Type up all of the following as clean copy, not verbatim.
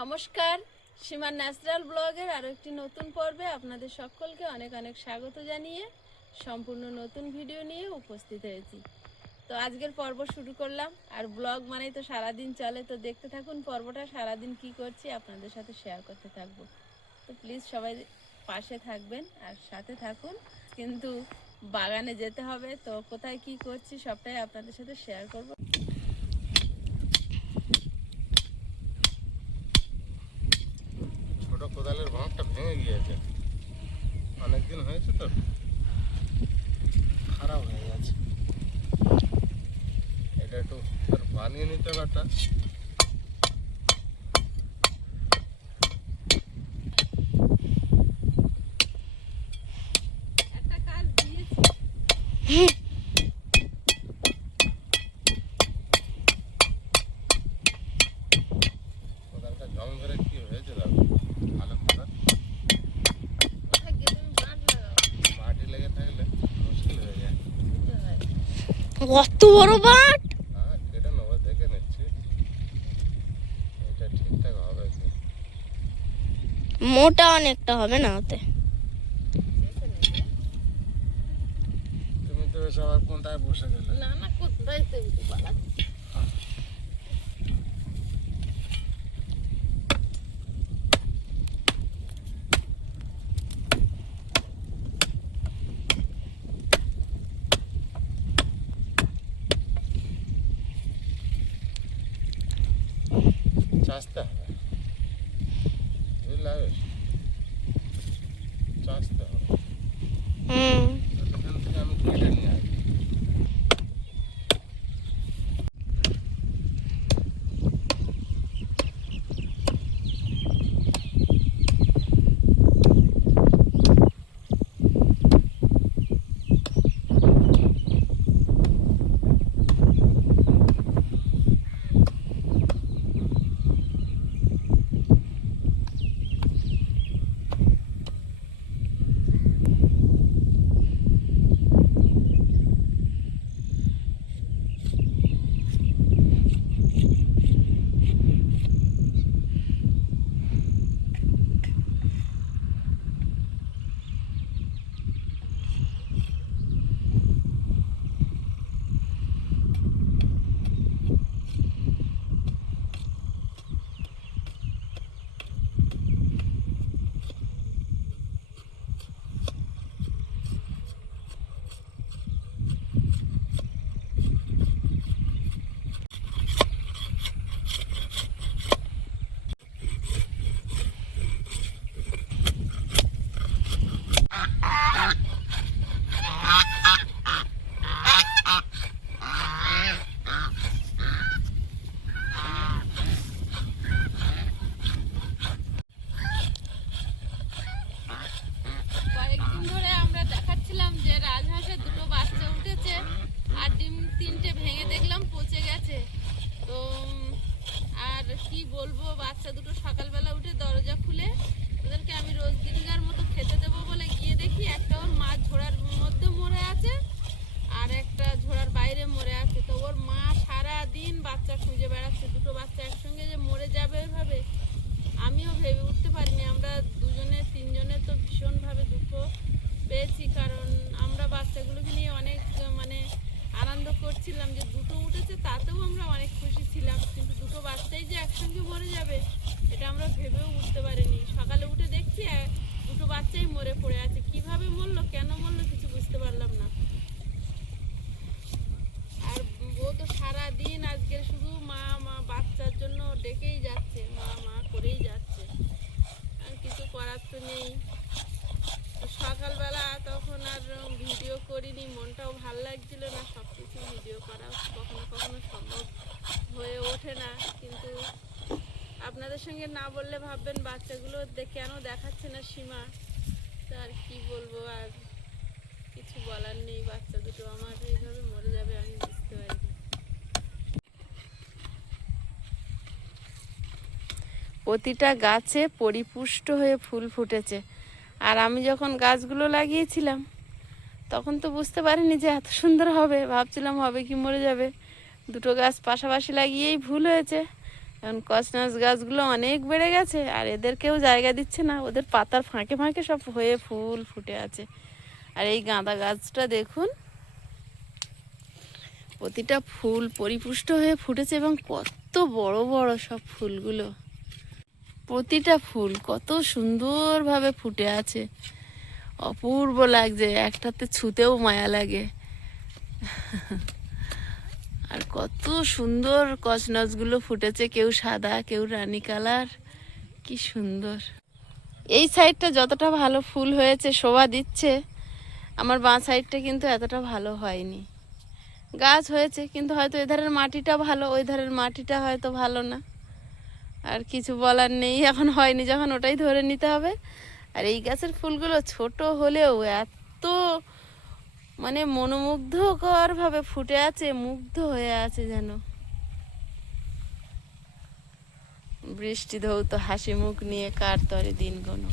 নমস্কার, সীমা ন্যাচারাল ব্লগের আরও একটি নতুন পর্বে আপনাদের সকলকে অনেক অনেক স্বাগত জানিয়ে সম্পূর্ণ নতুন ভিডিও নিয়ে উপস্থিত হয়েছি। তো আজকের পর্ব শুরু করলাম। আর ব্লগ মানেই তো সারাদিন চলে, তো দেখতে থাকুন পর্বটা। সারাদিন কি করছি আপনাদের সাথে শেয়ার করতে থাকবো। তো প্লিজ সবাই পাশে থাকবেন আর সাথে থাকুন। কিন্তু বাগানে যেতে হবে, তো কোথায় কি করছি সবটাই আপনাদের সাথে শেয়ার করব। ছোট কোদালের ভাঁড়টা ভেঙে গিয়েছে, অনেকদিন হয়েছে তো, খারাপ হয়ে গেছে। এটা একটু বানিয়ে নিতে হবে একটা। কাজ দিয়েছি। কোদালটা জং ধরে কি হয়েছে দাদা? ভালো কোদাল, মাটি লেগে থাকলে মুশকিল হয়ে যায়। কত বড় বাট! হ্যাঁ, কেটে নেবো, দেখে নিচ্ছি এটা ঠিকঠাক হবে কি। মোটা অনেকটা হবে না ওতে। তুমি তো সবার কোনটায় বসে গেলে? না না, কোথায় তো পালাচ্ছি। চাষতে হবে, বুঝলে? চাষতে হবে। এখান থেকে আমি কেটে নিয়ে আসি। কয়েকদিন ধরে আমরা দেখাচ্ছিলাম যে রাজহাঁসের দুটো বাচ্চা উঠেছে আর ডিম তিনটে ভেঙে দেখলাম পচে গেছে। তো আর কি বলবো, বাচ্চা দুটো সকালবেলা উঠে দরজা খুলে ওদেরকে আমি রোজ দিনকার মতো খেতে দেবো বলে গিয়ে দেখি একটা ওর মা ঝোড়ার মধ্যে মরে আছে আর একটা ঝোড়ার বাইরে মরে আছে। তো ওর মা সারা দিন বাচ্চা খুঁজে বেড়াচ্ছে। দুটো বাচ্চা একসঙ্গে যে মরে যাবে ওইভাবে আমিও ভেবে উঠতে পারিনি। আমরা দুজনে তিনজনে তো ভীষণভাবে দুঃখ পেয়েছি, কারণ আমরা বাচ্চাগুলোকে নিয়ে অনেক আনন্দ করছিলাম যে দুটো উঠেছে, তাতেও আমরা অনেক খুশি ছিলাম। কিন্তু দুটো বাচ্চাই যে একসঙ্গে মরে যাবে এটা আমরা ভেবেও উঠতে পারিনি। সকালে উঠে দেখছি দুটো বাচ্চাই মরে পড়ে আছে। কিভাবে মরলো, কেন মরলো কিছু বুঝতে পারলাম না। আর ও তো সারাদিন আজকে শুধু মা মা বাচ্চার জন্য ডেকেই যাচ্ছে, মা মা করেই যাচ্ছে, আর কিছু করার তো নেই। সকালবেলা তখন আর ভিডিও করিনি, মনটাও ভাল লাগছিল না। সব কিছু ভিডিও করা কখনো কখনো সম্ভব হয়ে ওঠে না। কিন্তু আপনাদের সঙ্গে না বললে ভাববেন বাচ্চাগুলো কেন দেখাচ্ছে না সীমা। তো আর কি বলবো, আর কিছু বলার নেই। বাচ্চা দুটো আমার এইভাবে মরে যাবে আমি বুঝতে পারিনি। প্রতিটা গাছে পরিপুষ্ট হয়ে ফুল ফুটেছে। আর আমি যখন গাছগুলো লাগিয়েছিলাম তখন তো বুঝতে পারিনি যে এত সুন্দর হবে। ভাবছিলাম হবে কি মরে যাবে। দুটো গাছ পাশাপাশি লাগিয়েই ভুল হয়েছে। এখন কসনাস গাছগুলো অনেক বেড়ে গেছে, আর এদেরকেও জায়গা দিচ্ছে না, ওদের পাতার ফাঁকে ফাঁকে সব হয়ে ফুল ফুটে আছে। আর এই গাঁদা গাছটা দেখুন, প্রতিটা ফুল পরিপুষ্ট হয়ে ফুটেছে এবং কত বড় বড় সব ফুলগুলো। প্রতিটা ফুল কত সুন্দরভাবে ফুটে আছে, অপূর্ব লাগছে, একটাতে ছুতেও মায়া লাগে। আর কত সুন্দর কচনচগুলো ফুটেছে, কেউ সাদা কেউ রানী কালার, কি সুন্দর। এই সাইডটা যতটা ভালো ফুল হয়েছে শোভা দিচ্ছে, আমার বাঁ সাইডটা কিন্তু এতটা ভালো হয়নি। গাছ হয়েছে কিন্তু হয়তো এধারের মাটিটা ভালো, ওই ধারের মাটিটা হয়তো ভালো না, আর কিছু বলার নেই, এখন হয়নি যখন ওটাই ধরে নিতে হবে। আর এই গাছের ফুলগুলো ছোট হলেও এত মানে মনোমুগ্ধকর ভাবে ফুটে আছে, মুগ্ধ হয়ে আছে যেন। বৃষ্টি ধৌত হাসি মুখ নিয়ে কার তরে দিন গোনো।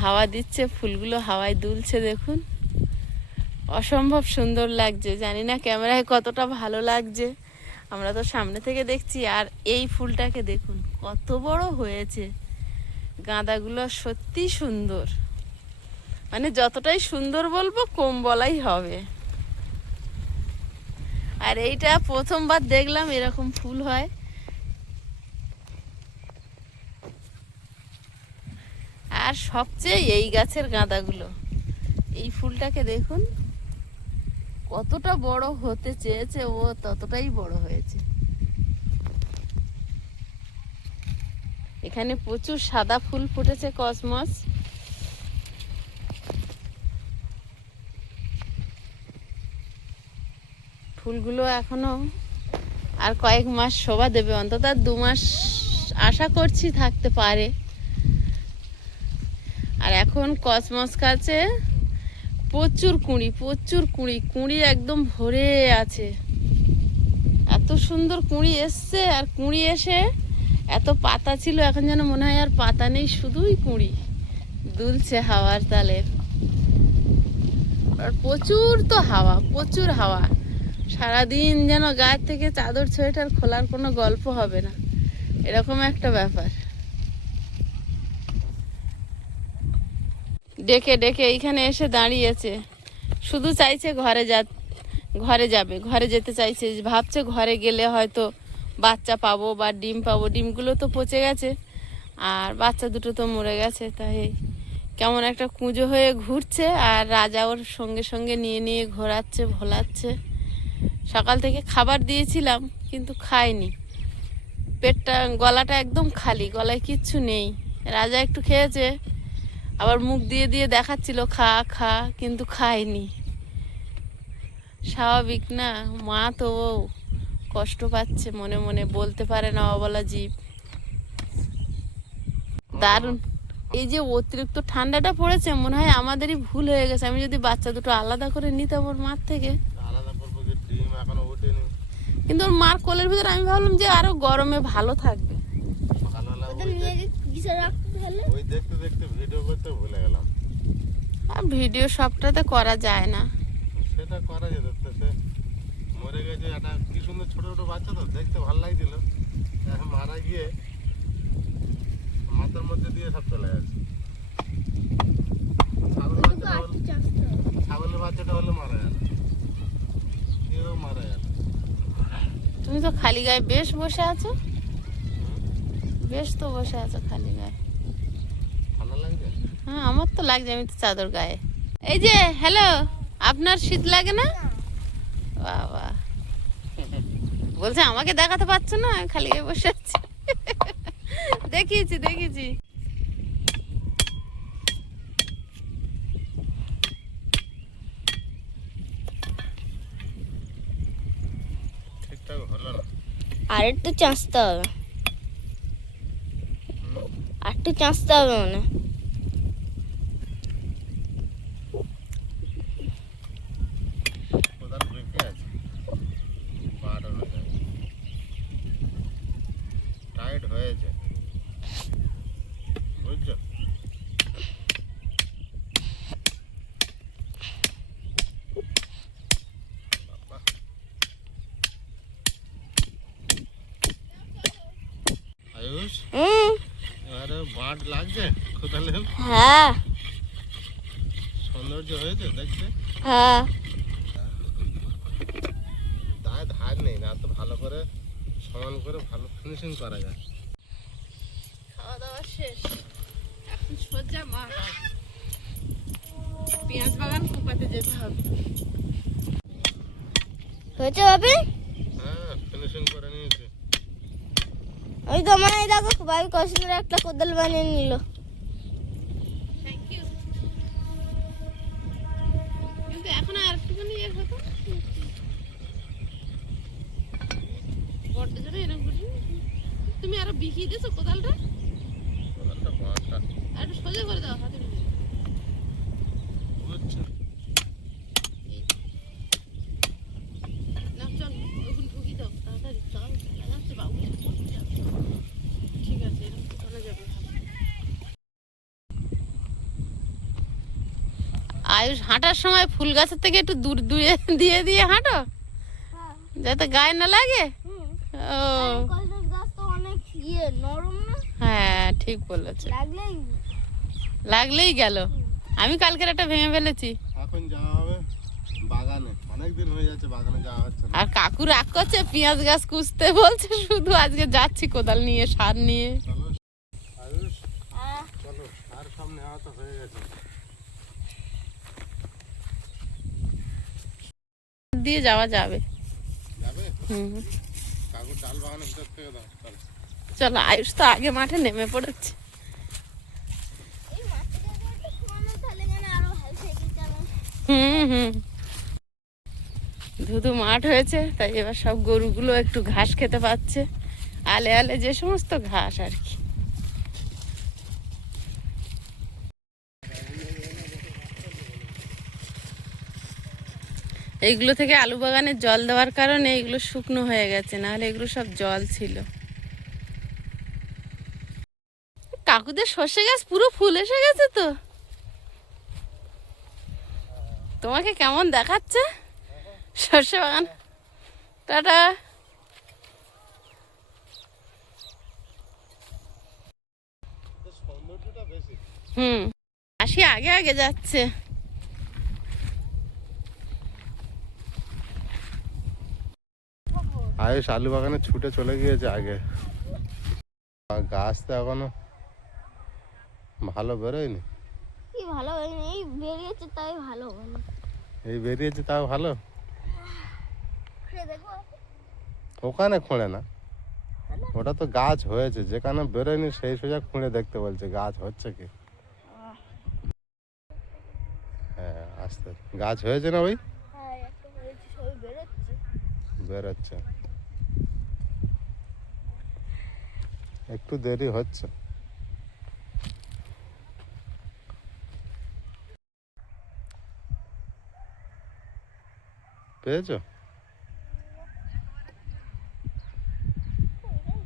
হাওয়া দিচ্ছে, ফুলগুলো হাওয়ায় দুলছে, দেখুন অসম্ভব সুন্দর লাগছে। জানি না ক্যামেরায় কতটা ভালো লাগছে, আমরা তো সামনে থেকে দেখছি। আর এই ফুলটাকে দেখুন কত বড় হয়েছে, গাঁদাগুলো সত্যি সুন্দর, মানে যতটাই সুন্দর বলবো কম বলাই হবে। আর এইটা প্রথমবার দেখলাম এরকম ফুল হয়। আর সবচেয়ে এই গাছের গাঁদাগুলো, এই ফুলটাকে দেখুন কতটা বড় হতে চেয়েছে, ও ততটাই বড় হয়েছে। এখানে প্রচুর সাদা ফুল ফুটেছে, কসমস। ফুলগুলো এখনো আর কয়েক মাস শোভা দেবে, অন্তত আর 2 মাস আশা করছি থাকতে পারে। আর এখন কসমস গাছে প্রচুর কুঁড়ি, প্রচুর কুঁড়ি, কুঁড়ি একদম ভরে আছে। এত সুন্দর কুঁড়ি এসছে, আর কুঁড়ি এসে এত পাতা ছিল, এখন যেন মনে হয় আর পাতা নেই, শুধুই কুঁড়ি দুলছে হাওয়ার তালে। আর প্রচুর তো হাওয়া, প্রচুর হাওয়া, সারাদিন যেন গায়ের থেকে চাদর সোয়েটার খোলার কোনো গল্প হবে না, এরকম একটা ব্যাপার। ডেকে ডেকে এইখানে এসে দাঁড়িয়েছে, শুধু চাইছে ঘরে যাবে, ঘরে যেতে চাইছে, ভাবছে ঘরে গেলে হয়তো বাচ্চা পাবো বা ডিম পাবো। ডিমগুলো তো পচে গেছে, আর বাচ্চা দুটো তো মরে গেছে, তাই কেমন একটা কুঁজো হয়ে ঘুরছে। আর রাজা ওর সঙ্গে সঙ্গে নিয়ে নিয়ে ঘোরাচ্ছে, ভোলাচ্ছে। সকাল থেকে খাবার দিয়েছিলাম কিন্তু খায়নি, পেটটা গলাটা একদম খালি, গলায় কিচ্ছু নেই। রাজা একটু খেয়েছে, আবার মুখ দিয়ে দিয়ে দেখাচ্ছিল খা খা, কিন্তু খায়নি। স্বাভাবিক না, মা তো কষ্ট পাচ্ছে মনে মনে, বলতে পারে না অবলা জীব। দারুণ। এই যে অতিরিক্ত ঠান্ডাটা পড়েছে, মনে হয় আমাদেরই ভুল হয়ে গেছে। আমি যদি বাচ্চা দুটো আলাদা করে নিতাম ওর মার থেকে, কিন্তু ওর মার কোলের ভিতরে আমি ভাবলাম যে আরো গরমে ভালো থাকবে। ভিডিও সবটাতে করা যায় না, সেটা করা যেত। সে মরে গেছে, একটা কি সুন্দর ছোট ছোট বাচ্চা, তো দেখতে ভালো লাগছিল। এখন মারা গিয়ে মাথার মধ্যে দিয়ে সব চলে যাচ্ছে। ছাগলের বাচ্চাটা হলে মারা গেল, কেউ মারা গেল। তুমি তো খালি গায়ে বেশ বসে আছো, বেশ তো বসে আছো খালি গায়ে। ঠান্ডা লাগছে? হ্যাঁ আমার তো লাগছে, আমি তো চাদর গায়ে। এই যে হ্যালো, আপনার শীত লাগে না? বাবা বলছে আমাকে দেখাতে পারছো না, আমি খালি গায়ে বসে আছি। দেখিয়েছি দেখিয়েছি। ঠিকঠাক হলো না, আর একটু চাঁচতে হবে, আর একটু চাঁচতে হবে মানে। কোদাল বেঁকে আছে, পাড় অনুযায়ী টাইট হয়েছে, বুঝছো? বাঁট লাগছে কোদালে, হ্যাঁ সৌন্দর্য হয়েছে দেখতে। হ্যাঁ দায় ধার নেই না, তো ভালো করে সমান করে ভালো ফিনিশিং করা যায়। খাওয়া দাওয়া শেষ, এখন সোজা মাঠ, পেঁয়াজ বাগান কোপাতে যেতে হবে। হয়েছে ভাবি? হ্যাঁ ফিনিশিং করে নিয়েছি। ওই তো আমার এই দেখো ভাবি কত সুন্দর একটা কোদাল বানিয়ে নিল। Thank you. কিন্তু এখন আর একটুখানি ইয়ে হতো, বড্ড জোরে এরকম করছি। তুমি আরো বিকিয়ে দিয়েছো কোদালটা, কোদালটা বাঁটটা আর একটু সোজা করে দাও হাতে নিয়ে। বুঝছো? না চল ওগুলো ঢুকিয়ে দাও তাড়াতাড়ি, তাও দেখা যাচ্ছে বাবু। ঠিক আছে, এরকম কোথাও যাবে। আয়ুষ হাঁটার সময় ফুল গাছের থেকে একটু দূর দূরে দিয়ে দিয়ে হাঁটো, যাতে গায়ে না লাগে। ও কলমের গাছ তো অনেক ইয়ে নরম না, হ্যাঁ ঠিক বলেছে, লাগলেই লাগলেই গেল। আমি কালকের একটা ভেঙে ফেলেছি। এখন যাওয়া হবে বাগানে, অনেকদিন হয়ে যাচ্ছে বাগানে যাওয়া হচ্ছে না। আর কাকু রাগ করছে, পেঁয়াজ গাছ কুচতে বলছে, শুধু আজকে যাচ্ছি কোদাল নিয়ে সার নিয়ে। চলো আয়ুষ, চলো আর সামনে নেওয়া তো হয়ে গেছে। দিয়ে যাওয়া যাবে। যাবে? হুম কাকু ডাল বাগানের ভিতর থেকে দাও চলো। চলো, আয়ুষ তো আগে মাঠে নেমে পড়েছে। এই মাছটা একটু খাওয়ানো তাহলে যেন আরো ভালো সাইকেল চালানো। হুম ধুধু মাঠ হয়েছে, তাই এবার সব গরুগুলো একটু ঘাস খেতে পাচ্ছে, আলে আলে যে সমস্ত ঘাস আর কি। এইগুলো থেকে আলু বাগানে জল দেওয়ার কারণে এইগুলো শুকনো হয়ে গেছে, নাহলে এগুলো সব জল ছিল। কাকুদের সর্ষে গাছ পুরো ফুল এসে গেছে তো, তোমাকে কেমন দেখাচ্ছে সর্ষে বাগান? টাটা। সৌন্দর্যটা বেশি। আসি আগে আগে যাচ্ছে। আয়ুষ আলু বাগানে ছুটে চলে গিয়েছে আগে, আর গাছ তো এখনো ভালো বেরোয়নি। কি ভালো হয়নি, এই বেরিয়েছে তাই ভালো হলো। এই বেরিয়েছে তাও ভালো, খেয়ে দেখো। ওখানে খুঁড়ে না, ওটা তো গাছ হয়েছে, যেখানে বেরোয়নি সেই সোজা খুঁড়ে দেখতে বলছে গাছ হচ্ছে কি। হ্যাঁ আস্তে গাছ হয়েছে না ওই হ্যাঁ একটা হয়েছে, সবই বেরোচ্ছে। বেরোচ্ছে, একটু দেরি হচ্ছে। পেয়েছো?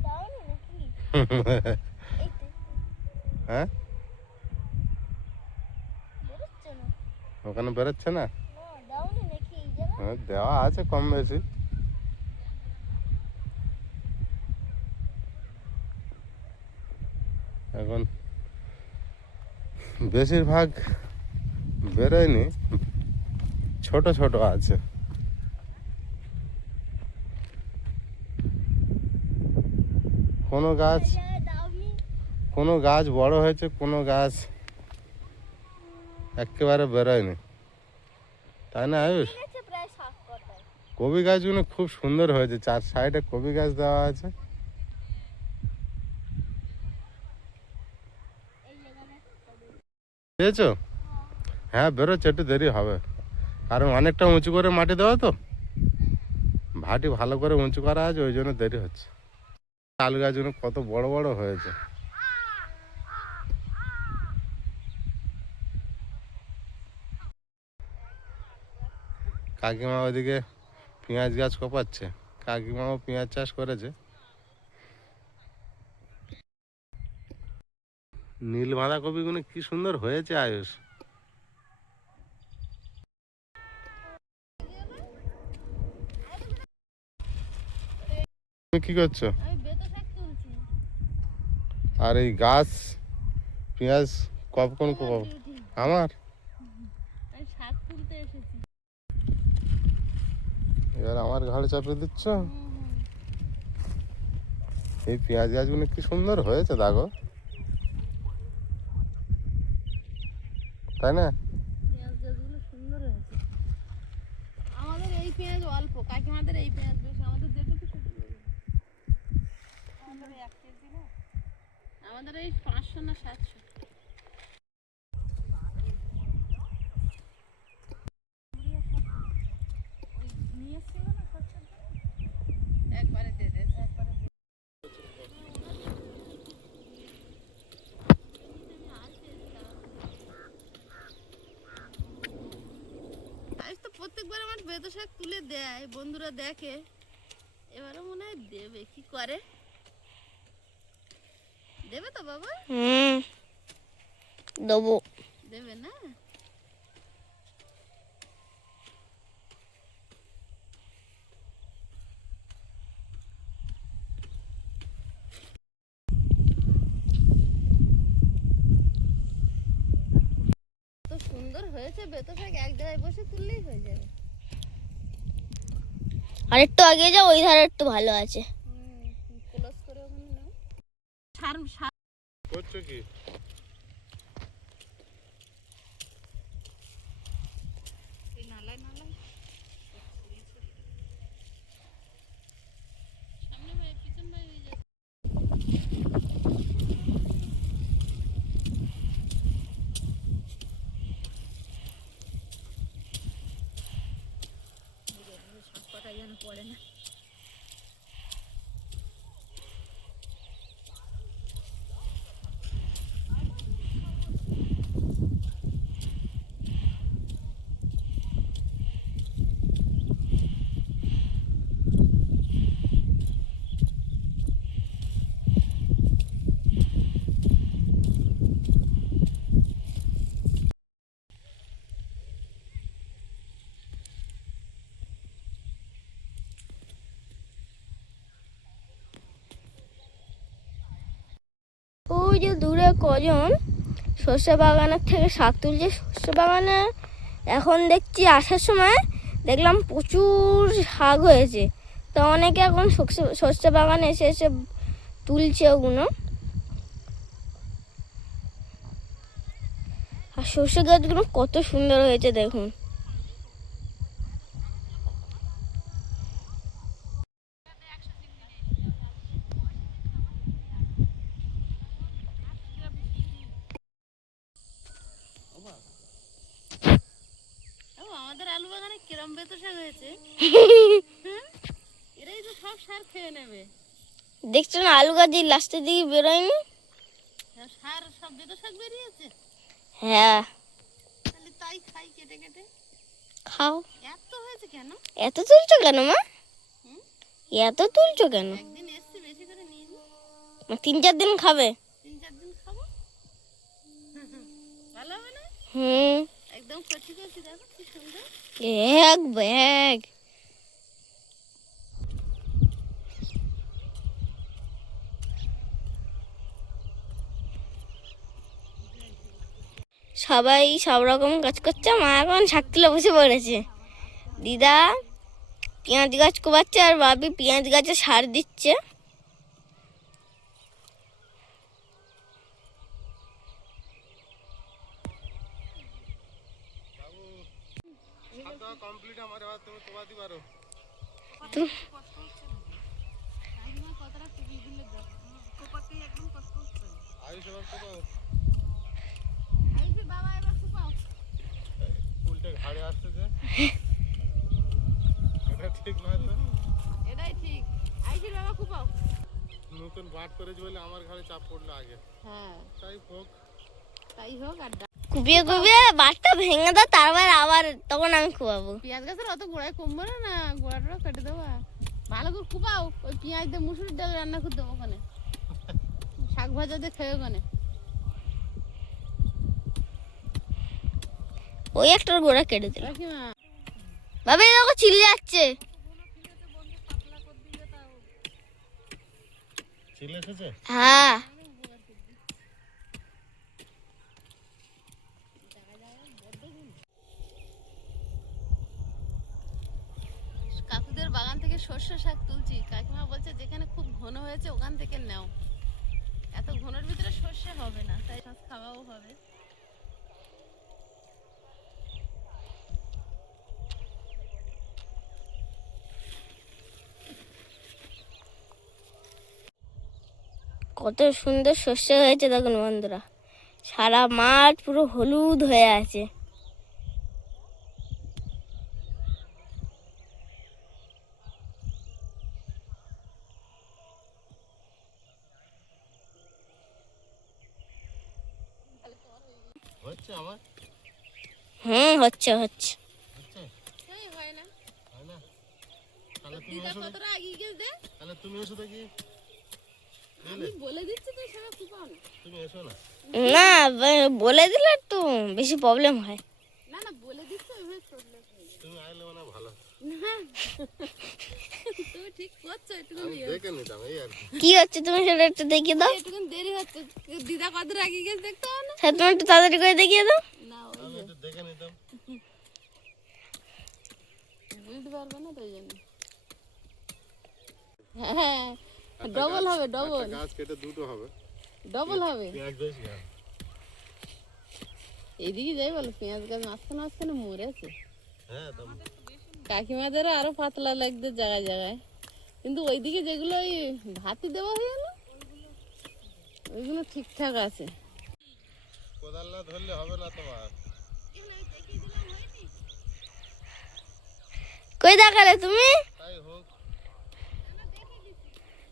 দাওনি নাকি? এই তো হ্যাঁ বেরোচ্ছে না। ওখানে বেরোচ্ছে না? না দাওনি নাকি এই জায়গা? হ্যাঁ দেওয়া আছে কম বেশি। এখন বেশিরভাগ বেরোয়নি, ছোট ছোট আছে। কোনো গাছ দাওনি। কোনো গাছ বড় হয়েছে, কোনো গাছ একেবারে বেরোয়নি, তাই না আয়ুষ? আছে প্রায় 7 কটায়। কবি গাছগুলো খুব সুন্দর হয়েছে, চার সাইডে কবি গাছ দেওয়া আছে। এই জায়গাটা পেয়েছো? হ্যাঁ বেরোচ্ছে, একটু দেরি হবে, কারণ অনেকটা উঁচু করে মাটি দেওয়া তো, ভাটি ভালো করে উঁচু করা আছে, ওই জন্য দেরি হচ্ছে। আলু গাছগুলো কত বড় বড় হয়েছে। কাকিমা ওইদিকে পেঁয়াজ গাছ কোপাচ্ছে, কাকিমাও পেঁয়াজ চাষ করেছে। নীল বাঁধাকপিগুলো কি সুন্দর হয়েছে আয়ুষ। তুমি কি করছো? আমি বেতো শাক তুলছি। আর এই গাছ পেঁয়াজ কখন আমার আমি শাক তুলতে এসেছি। এবার আমার ঘাড়ে চাপিয়ে দিচ্ছ। হুম, হুম। এই পেঁয়াজ গাছগুলো কি সুন্দর হয়েছে দেখো, তাই না? পেঁয়াজ গাছগুলো সুন্দর হয়েছে। আমাদের এই পেঁয়াজ অল্প, কাকিমাদের এই পেঁয়াজ বেশি। আমাদের যেটুকু সেটুকু। আমাদের 1 কেজি না, আমাদের এই 500 না 700। একবারে দিয়ে দে, একবারে দিয়ে। আজ তো প্রত্যেকবার আমার বেতো শাক তুলে দেয়, বন্ধুরা দেখে। এবারও মনে হয় দেবে, কি করে দেবে তো বাবা? দেবো। দেবে না? তো সুন্দর হয়েছে বেতো শাক, এক জায়গায় বসে তুললেই হয়ে যাবে। আর একটু আগে যাও, ওই ধারে একটু ভালো আছে। ক্লোজ করে ওখানে নাও। সার সার করছো কি? এই নালায় নালায় সামনে ভাই পিছন ভাই হয়ে যাচ্ছে। কটা যেন পড়ে না। ওই যে দূরে কজন সর্ষে বাগানের থেকে শাক তুলছে। সর্ষে বাগানে এখন দেখছি আসার সময় দেখলাম প্রচুর শাক হয়েছে। তো অনেকে এখন সর্ষে বাগানে এসে এসে তুলছে ওগুলো। আর সর্ষে গাছগুলো কত সুন্দর হয়েছে দেখুন। আমাদের আলু বাগানে কিরম বেতো শাক হয়েছে। এরাই তো সব সার খেয়ে নেবে। দেখছো না আলু গাছ লাস্টের দিকে বেরোয়নি। সার সব বেতো শাক বেরিয়েছে। হ্যাঁ, তাহলে তাই খাই কেটে কেটে। খাও। এত হয়েছে কেন? এত তুলছো কেন মা? হুম? এত তুলছো কেন? একদিন এসছি বেশি করে নিয়ে নি। 3-4 দিন খাবে? 3-4 দিন খাবো। ভালো হবে না? একদম কচি কচি, দেখো কি সুন্দর। এক ব্যাগ। সবাই সব রকম কাজ করছে। মা এখন শাক তুলে বসে পড়েছে। দিদা পেঁয়াজ গাছ কোবাচ্ছে আর বাবি পেঁয়াজ গাছে সার দিচ্ছে। কমপ্লিট আমার, এবার তুমি তোবাতে পারো। কষ্ট হচ্ছে না। কাকিমা কতটা টুপি দিলে দাও। কোপাতেই একদম কষ্ট হচ্ছে না। আয়ুষ এবার কোপাও। আইসি বাবা এবার কুপাও। উল্টে ঘাড়ে আসছে যে, এটা ঠিক নয় তো। এটাই ঠিক। আইসি বাবা কুপাও। নতুন বাট করেছি বলে আমার ঘাড়ে চাপ পড়লো আগে। হ্যাঁ তাই হোক। তাই হোক। আর কুপিয়ে কুপিয়ে বাটটা ভেঙে দাও, তারপর আবার তখন আমি কুপাবো। পেঁয়াজ গাছের অত গোড়ায় কমবো না, না গোড়াটা কেটে দেবো। ভালো করে কুপাও। ওই পেঁয়াজ দিয়ে মুসুরির ডাল রান্না করে দেবো ওখানে, শাক ভাজা দিয়ে খেয়ে ওখানে। ওই একটার গোড়া কেটে দিল। কাকিমা বাবা এই দেখো চিল্লে যাচ্ছে। ছিলে এসেছে? হ্যাঁ, কাকুদের বাগান থেকে সর্ষে শাক তুলছি। কাকিমা বলছে যেখানে খুব ঘন হয়েছে ওখান থেকে নাও, এত ঘনের ভিতরে সর্ষে হবে না, তাই শাক খাওয়াও হবে। কত সুন্দর শস্য হয়েছে দেখুন বন্ধুরা, সারা মাঠ পুরো হলুদ হয়ে আছে। হচ্ছে আমার হচ্ছে হচ্ছে। এই হয় না, হয় না? তাহলে তুমি দিদা এসো দেখি। কতটা আগিয়ে গেছে দে, তাহলে তুমি এসো দেখি। আমি বলে দিচ্ছি তো সবাই খুব ভালো। তুমি এসো না। না, বলে দিলে একটু বেশি প্রবলেম হয়। না না বলে দিচ্ছি ওইভাবে চললে হয়ে যাবে। তুমি আইলে মানে ভালো। না তুমি ঠিক করছো, একটু আমি দেখে নিতাম এই আর কি। কি হচ্ছে তুমি সেটা একটু দেখিয়ে দাও। একটু দেরি হচ্ছে, দিদা কতটা আগিয়ে গেছে দেখতে হবে না। স্যার তুমি একটু তাড়াতাড়ি করে দেখিয়ে দাও। না ওই আমি একটু দেখে নিতাম। বুঝতে পারবে না তো ওই জন্য। হ্যাঁ ডবল হবে, ডবল একটা গাছ কেটে দুটো হবে। ডবল হবে। পেঁয়াজ বেশি হবে। এইদিকে যাই বলো, পেঁয়াজ গাছ মাঝখানে মাঝখানে মরেছে। হ্যাঁ তো কাকিমাদেরও আরো পাতলা লাগবে জায়গায় জায়গায়, কিন্তু ওইদিকে যেগুলো ওই ভাতি দেওয়া হয়ে গেল ওইগুলো ঠিকঠাক আছে। কোদাল না ধরলে হবে না তোমার। কই দেখালে তুমি? তাই হোক।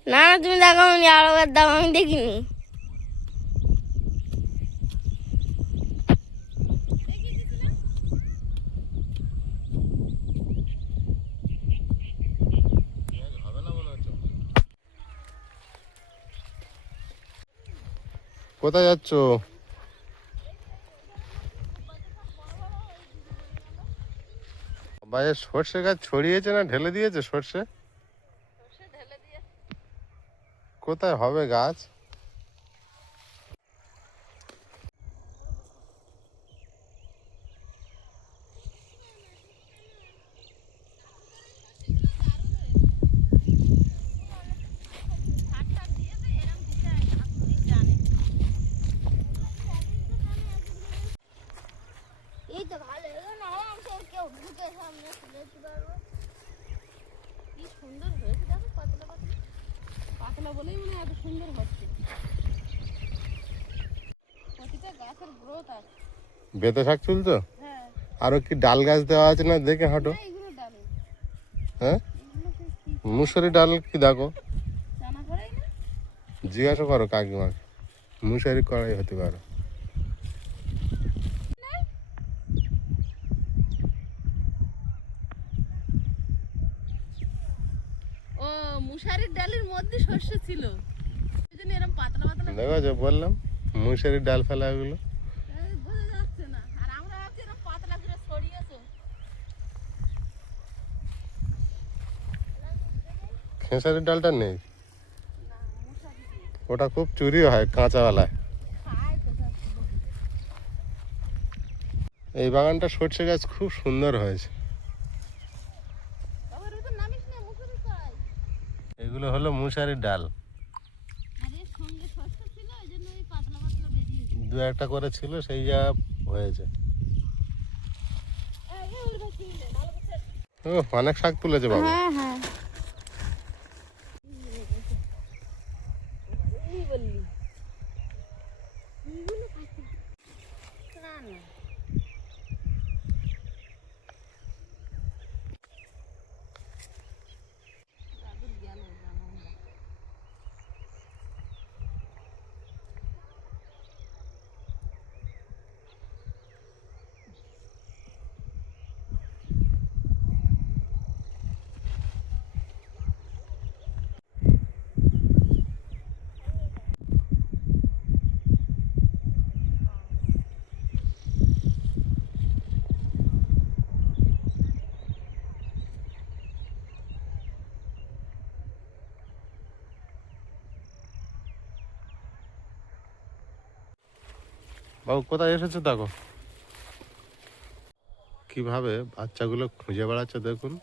না না তুমি দেখাওনি, আরো একবার দাও, আমি দেখিনি। পেঁয়াজ হবে না মনে হচ্ছে। কোথায় যাচ্ছ? বাইরে সর্ষে গাছ ছড়িয়েছে না ঢেলে দিয়েছে সর্ষে? কোথায় হবে গাছ? এই তো ভালো, এখন আরামসে কেউ ঢুকে সামনে চলে যেতে পারবো। কি সুন্দর হয়েছে দেখো, পাতলা পাতলা পাতলা বলেই মনে হয় এত সুন্দর হচ্ছে। প্রতিটা গাছের গ্রোথ আছে। বেতে শাক তুলছো? হ্যাঁ আরো কি ডাল গাছ দেওয়া আছে না দেখে হাঁটো। না, এগুলো ডালে, হ্যাঁ এগুলো সেই কি মুসুরি ডাল কি দেখো, চানা করাই না। জিজ্ঞাসা করো কাকিমাকে। মুসুরি করাই হতে পারে। ও মুশারির ডালের মধ্যে সর্ষে ছিল, এই জন্য এরকম পাতলা পাতলা দেখো বললাম মুসুরি ডাল ফেলা এগুলো। বোঝা যাচ্ছে না। আর আমরা ভাবছি এরকম পাতলা করে ছড়িয়েছো। খেসারির ডালটা নেই, না মুশারি দিয়ে ওটা খুব চুরি হয় কাঁচাওয়ালায়। খায় তো সব। এই বাগানটা সর্ষে গাছ খুব সুন্দর হয়েছে। আবার ওটা নামিস না, মুসুরি খায়। এগুলো হলো মুসারির ডাল। আর এর সঙ্গে সর্ষে ছিল, এই জন্য এই পাতলা পাতলা বেরিয়েছে। দু একটা করে ছিল সেই যা হয়েছে। ও অনেক শাক তুলেছে বাবা। হ্যাঁ হ্যাঁ এই বললি না না দাদুর গেল জানো না। বাবু কোথায় এসেছো দেখো, কিভাবে বাচ্চাগুলো খুঁজে বেড়াচ্ছে দেখুন।